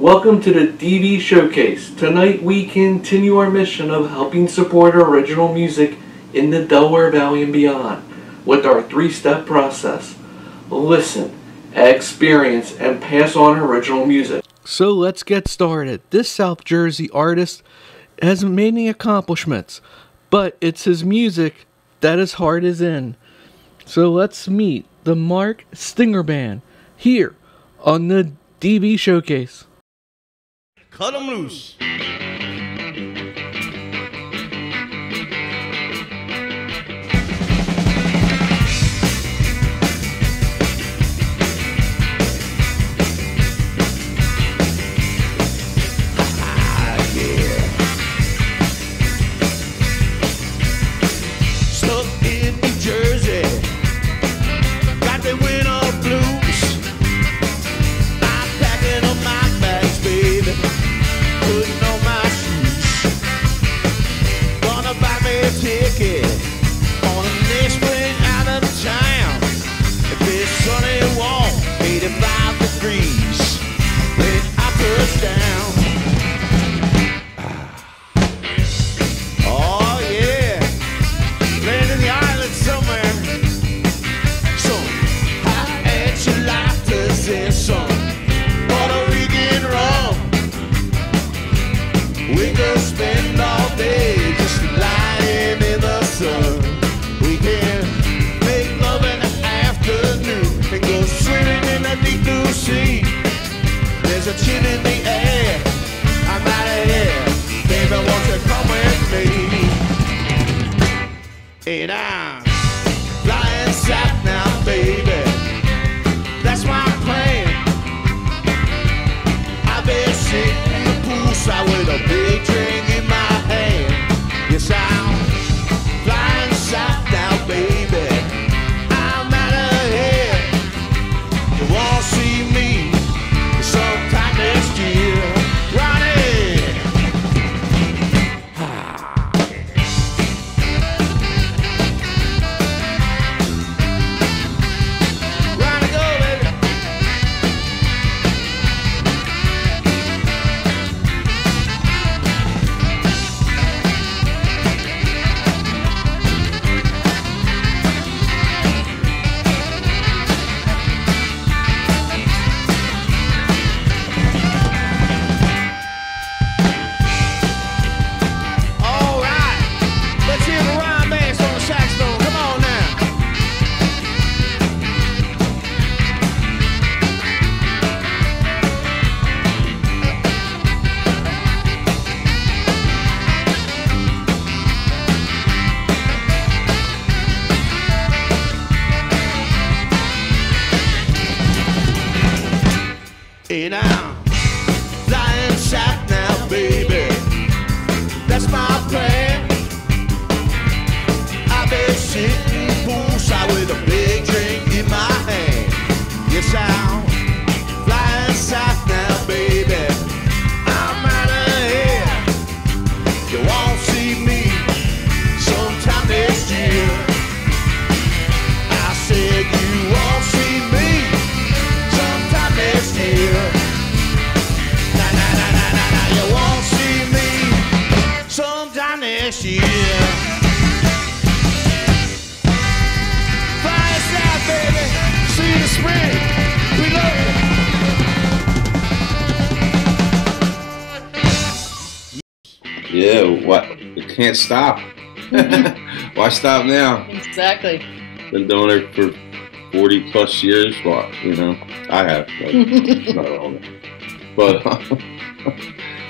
Welcome to the DV Showcase. Tonight we continue our mission of helping support original music in the Delaware Valley and beyond with our three-step process. Listen, experience, and pass on original music. So let's get started. This South Jersey artist has many accomplishments, but it's his music that his heart is in. So let's meet the Mark Stinger Band here on the DV Showcase. Cut 'em loose. There's a chin in the air, I'm out of here. Baby, won't you come with me? And I'm flying south now, baby. That's my plan. I've been sitting in the poolside with a big drink in my hand. Yes, I'm flying south now, baby. I'm out of here. You won't see me sometime next year. Ronnie! Ronnie, go, baby! And I'm flying south now, baby. That's my plan. I've been sitting poolside with a big drink in my hand. Yes, I'm flying south now, baby. I'm out of here. You won't see me sometime next year. I said you won't see me sometime next year. You won't see me sometime next year. Fly us out, baby. See you in the spring. We love you. Yeah, what? You can't stop. Why stop now? Exactly. Been doing it for 40 plus years. Well, you know, I have. Not all but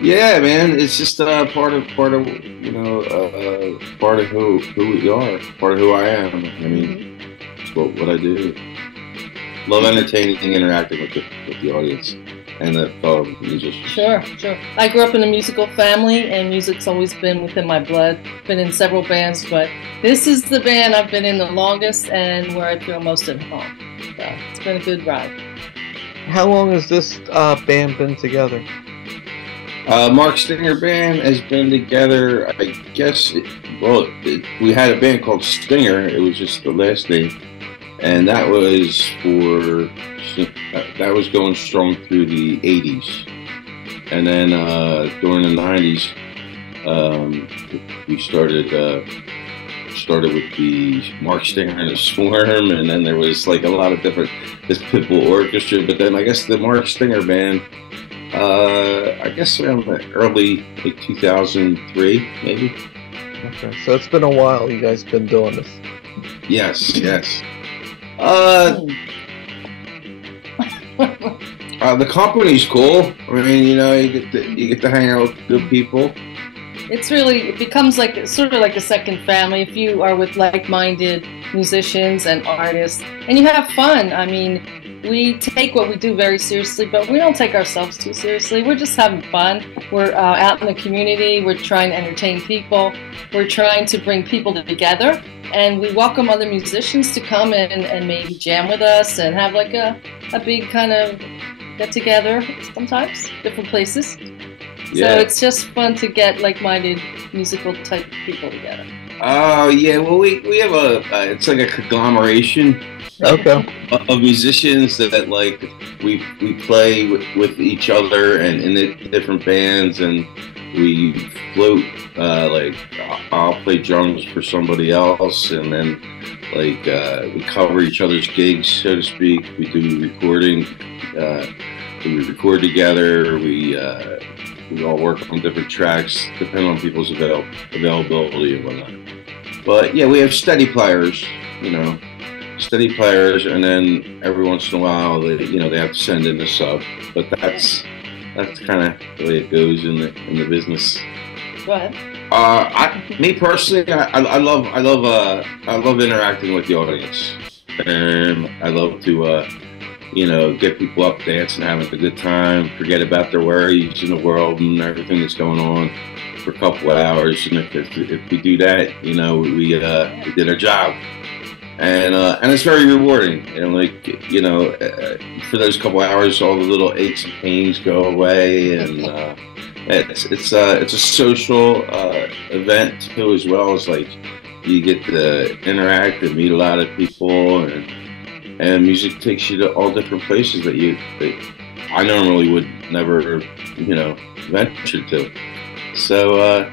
yeah, man, it's just part of you know part of who we are, part of who I am. I mean, it's what I do. Love entertaining and interacting with the audience and the fellow musicians. Sure. I grew up in a musical family, and music's always been within my blood. Been in several bands, but this is the band I've been in the longest and where I feel most at home. So it's been a good ride. How long has this band been together? Mark Stinger Band has been together, I guess, we had a band called Stinger. It was just the last name. And that was going strong through the 80s. And then during the '90s, we started with the Mark Stinger and the Swarm, and then there was like a lot of different this Pitbull Orchestra. But then I guess the Mark Stinger band, I guess around the early like 2003, maybe. Okay, so it's been a while you guys been doing this. Yes, yes. The company's cool. I mean, you know, you get to hang out with good people. It becomes like sort of like a second family if you are with like-minded musicians and artists, and you have fun. I mean, we take what we do very seriously, but we don't take ourselves too seriously. We're just having fun. We're out in the community. We're trying to entertain people. We're trying to bring people together, and we welcome other musicians to come and maybe jam with us and have like a big kind of get-together sometimes, different places. Yeah. So it's just fun to get like-minded musical type of people together. Oh yeah, well we have it's like a conglomeration Okay. of musicians that like we play with each other and in the different bands, and we float. Like I'll play drums for somebody else, and then like we cover each other's gigs, so to speak. We do recording. We record together. We all work on different tracks, depending on people's availability and whatnot. But yeah, we have steady players, you know, and then every once in a while, they have to send in a sub. But that's kind of the way it goes in the business. Go ahead. Me personally, I love interacting with the audience, and I love to. Get people up dancing, having a good time, forget about their worries in the world and everything that's going on for a couple of hours. And if we do that, we did our job. And it's very rewarding. And for those couple of hours, all the little aches and pains go away. And it's a social event too, as well as like you get to interact and meet a lot of people, and music takes you to all different places that I normally would never, venture to. So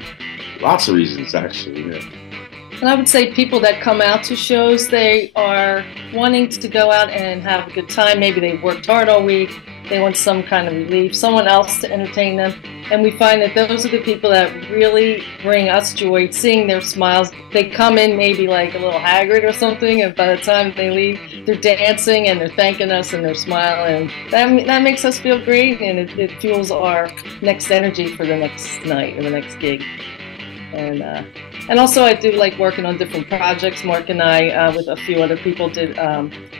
lots of reasons, actually. Yeah. And I would say people that come out to shows, they are wanting to go out and have a good time. Maybe they worked hard all week. They want some kind of relief, someone else to entertain them. And we find that those are the people that really bring us joy, seeing their smiles. They come in maybe like a little haggard or something, and by the time they leave, they're dancing and they're thanking us and they're smiling. That makes us feel great, and it fuels our next energy for the next night or the next gig. And also I do like working on different projects. Mark and I, with a few other people, did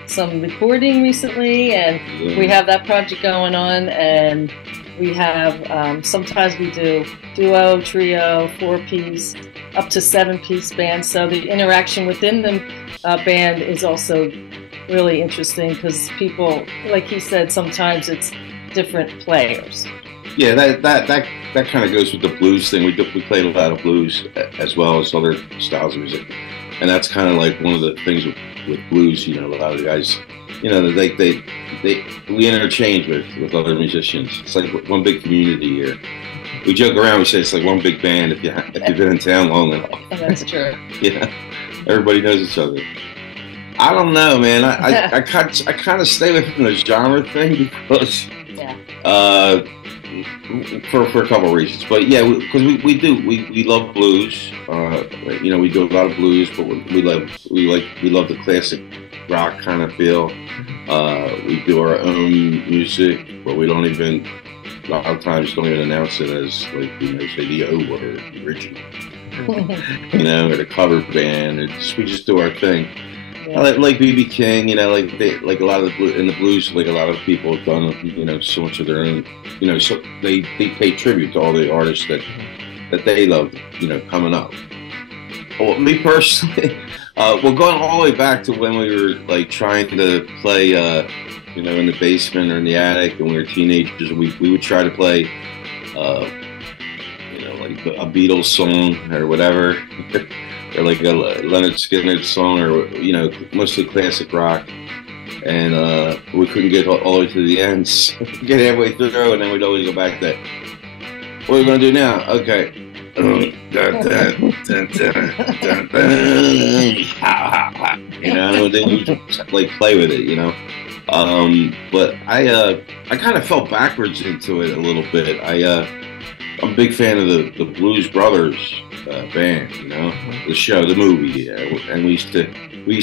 some recording recently, and we have that project going on. And we have, sometimes we do duo, trio, 4-piece, up to 7-piece bands. So the interaction within the band is also really interesting, because people, like he said, sometimes it's different players. Yeah, that kind of goes with the blues thing. We play a lot of blues as well as other styles of music, and that's kind of like one of the things with blues. A lot of the guys, we interchange with other musicians. It's like one big community here. We joke around. We say it's like one big band if you've been in town long enough. That's true. Yeah, everybody knows each other. I don't know, man. I kind of stay within the genre thing because. Yeah. For a couple of reasons, but yeah, because we love blues. We do a lot of blues, but we love the classic rock kind of feel. We do our own music, but we don't even a lot of times don't even announce it as like say the O word, the original, or the cover band. We just do our thing. Yeah. Like B.B. King, like a lot of in the blues, like a lot of people have done, so much of their own, so they pay tribute to all the artists that they love, coming up. Well, me personally, going all the way back to when we were like trying to play, in the basement or in the attic, when we were teenagers, we would try to play, like a Beatles song or whatever. Or like a Leonard Skinner song, or mostly classic rock, and we couldn't get all the way to the end. So get halfway through, and then we'd always go back to, what are we gonna do now? Okay. You know, then we just like play with it, you know. But I kind of fell backwards into it a little bit. I'm a big fan of the Blues Brothers band, you know, the show, the movie, and we used to do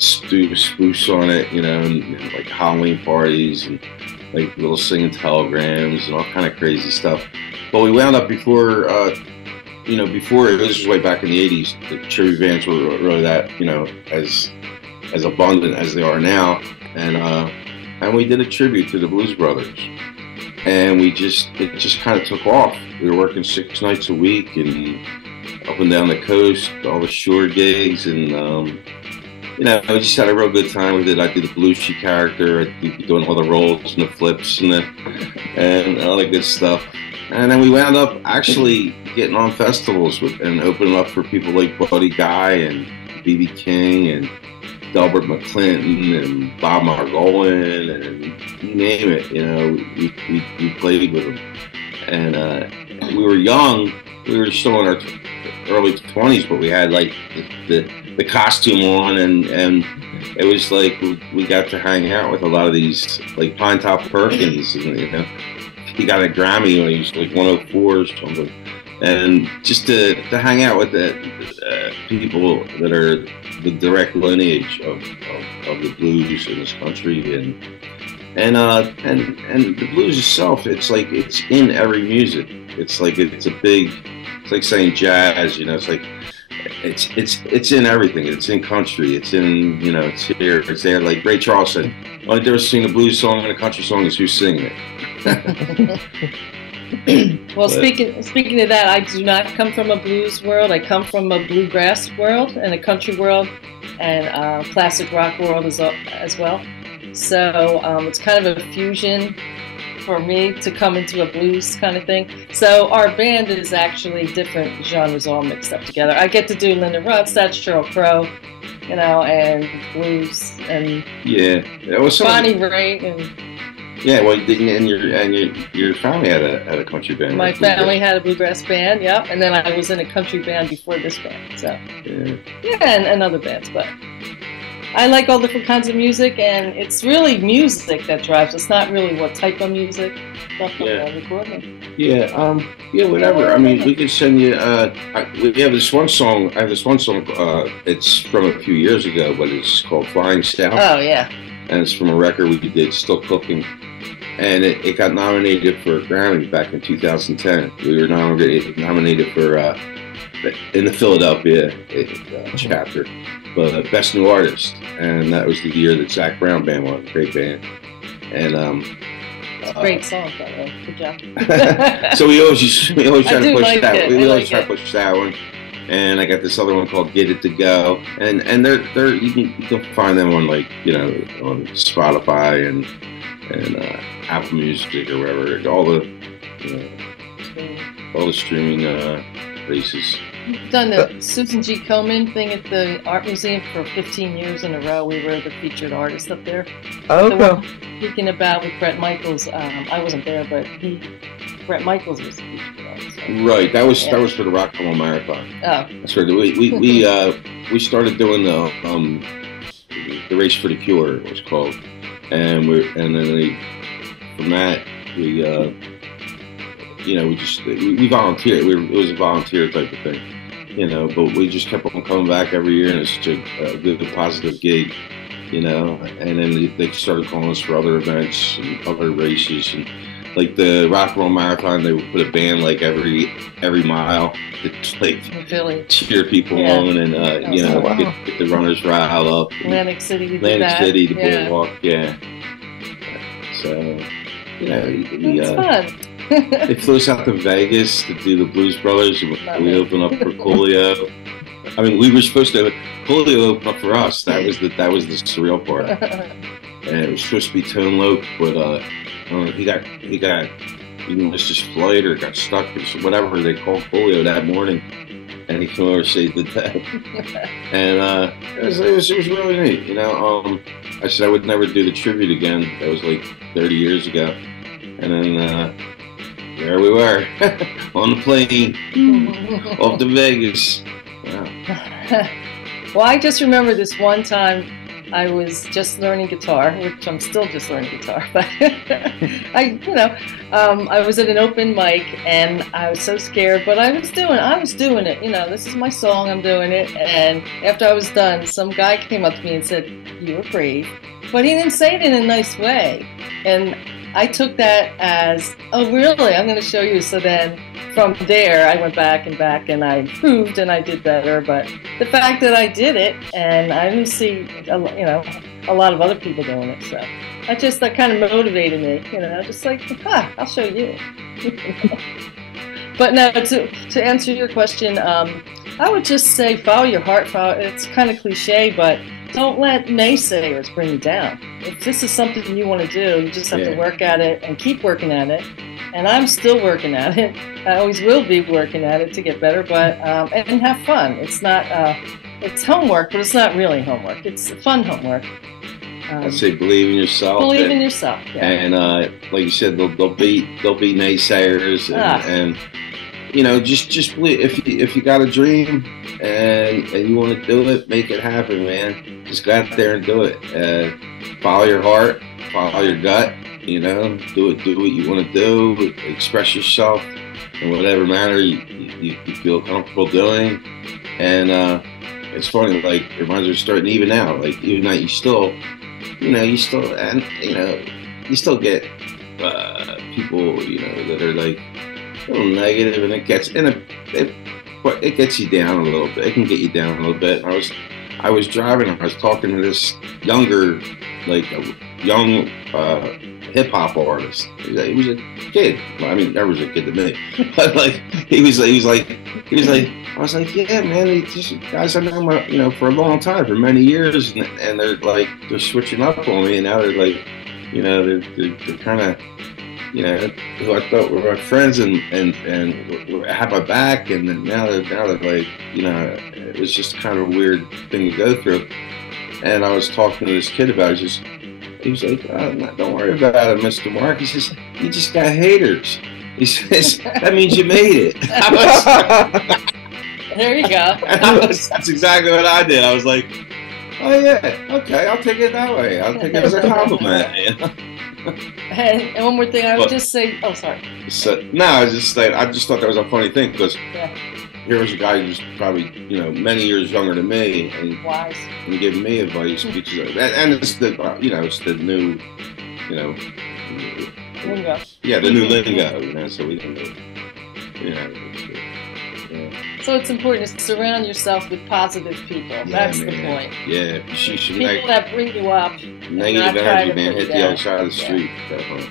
spoofs on it, you know, and like Halloween parties and like little singing telegrams and all kind of crazy stuff. But we wound up before this was way back in the '80s. The tribute bands were really that, you know, as abundant as they are now, and we did a tribute to the Blues Brothers, and it just kind of took off. We were working 6 nights a week and up and down the coast, all the shore gigs, and you know, we just had a real good time with it. I did the Belushi character, I'd be doing all the rolls and the flips and all the good stuff. And then we wound up actually getting on festivals and opening up for people like Buddy Guy and B.B. King and Delbert McClinton and Bob Margolin and you name it. You know, we played with them. And we were young. We were still in our early 20s, but we had like the costume on, and it was like we got to hang out with a lot of these, like Pine Top Perkins, and, you know. He got a Grammy when he was like 104 or something, and just to hang out with the people that are the direct lineage of the blues in this country, and the blues itself, it's like it's in every music. It's like it's like saying jazz, you know. It's like it's in everything. It's in country. It's in, you know, it's here. It's there. Like Ray Charles said, "Only difference between a blues song and a country song is who's singing it." Well, speaking of that, I do not come from a blues world. I come from a bluegrass world and a country world and a classic rock world as well. So it's kind of a fusion for me to come into a blues kind of thing. So our band is actually different genres all mixed up together. I get to do Linda Ronstadt, Sheryl Crow, you know, and blues and Bonnie Raitt and. Yeah, well, and your family had a country band. My family had a bluegrass band, yep, and then I was in a country band before this band. So and other bands, but I like all different kinds of music, and it's really music that drives. It's not really what type of music. Whatever. I mean, we could send you. We have this one song. I have this one song. It's from a few years ago, but it's called "Flying South." Oh yeah. And it's from a record we did, Still Cooking. And it got nominated for a Grammy back in 2010. We were nominated for in the Philadelphia chapter, but Best New Artist, and that was the year that Zach Brown band won. Great band, and great song, by the way. Good job. So we always try to push that. We always try to push that one. And I got this other one called "Get It to Go," and they're you can find them on, like, you know, on Spotify and Apple Music or wherever, all the streaming places. We've done the Susan G. Komen thing at the Art Museum for 15 years in a row. We were the featured artist up there. Oh, okay. Speaking about with Brett Michaels, I wasn't there, but Brett Michaels was the featured artist. So. That was for the Rock and Roll Marathon. Oh, that's right. We started doing the Race for the Cure, it was called, and then from that we volunteered. It was a volunteer type of thing, you know. But we just kept on coming back every year, and it's such a good, positive gig, you know. And then they started calling us for other events and other races, and like the Rock and Roll Marathon, they would put a band like every mile to like cheer people on, and you know, get the runners riled up. Atlantic City, the boardwalk, yeah. So, you know, it's fun. They flew us out to Vegas to do the Blues Brothers. We opened up for Coolio. I mean, we were supposed to. Coolio opened up for us. That was the surreal part. And it was supposed to be Tone Loc, but he missed his flight or got stuck or whatever. They called Coolio that morning, and he came over and said he did that. And it was really neat, you know. I said I would never do the tribute again. That was like 30 years ago. And then there we were on the plane off to Vegas. Wow. Well, I just remember this one time I was just learning guitar, which I'm still just learning guitar, but I was at an open mic and I was so scared, but I was doing it, you know, this is my song, I'm doing it. And after I was done, some guy came up to me and said, "You were brave," but he didn't say it in a nice way. And I took that as, oh, really? I'm going to show you. So then from there, I went back and I improved and I did better. But the fact that I did it, and I didn't see, a lot of other people doing it. So that kind of motivated me, you know, just like, I'll show you. But no, to answer your question, I would just say follow your heart. It's kind of cliche, but don't let naysayers bring you down. If this is something you want to do, you just have to work at it and keep working at it. And I'm still working at it. I always will be working at it to get better, but and have fun. It's not it's homework, but it's not really homework. It's fun homework. I'd say believe in yourself. Believe in yourself. Yeah. And like you said, there'll be naysayers, and you know, just believe. If you got a dream and you want to do it, make it happen, man. Just go out there and do it. Follow your heart, follow your gut. You know, do what you want to do. Express yourself in whatever manner you feel comfortable doing. And it's funny, like it reminds me of starting even out. Like even now, you still get people, you know, that are like a little negative, and it gets you down a little bit. It can get you down a little bit. I was driving, and I was talking to this younger, like a young hip hop artist. He was a kid. Well, I mean, never was a kid to me, but like he was like, I was like, yeah, man, these guys I know, you know, for a long time, for many years, and they're switching up on me, and now they're like, you know, they're kind of, you know, who I thought were my friends and had my back, and then now they're like, you know, it was just kind of a weird thing to go through. And I was talking to this kid about it. He was like, don't worry about it, Mr. Mark. He says, you just got haters. He says, that means you made it. There you go. That's exactly what I did. I was like, oh yeah, okay, I'll take it that way. I'll take it as a compliment. You know? And one more thing, I would just say, oh, sorry. So, no, I just thought that was a funny thing, because here was a guy who's probably, you know, many years younger than me, and wise, and giving me advice, because, and it's the, you know, it's the new, you know, lingo. Yeah, the new lingo, you know, so we don't know, you know. So it's important to surround yourself with positive people. Yeah, that's man. The point. Yeah, you should people that bring you up. Negative energy, man, hit the other side of the street. Definitely.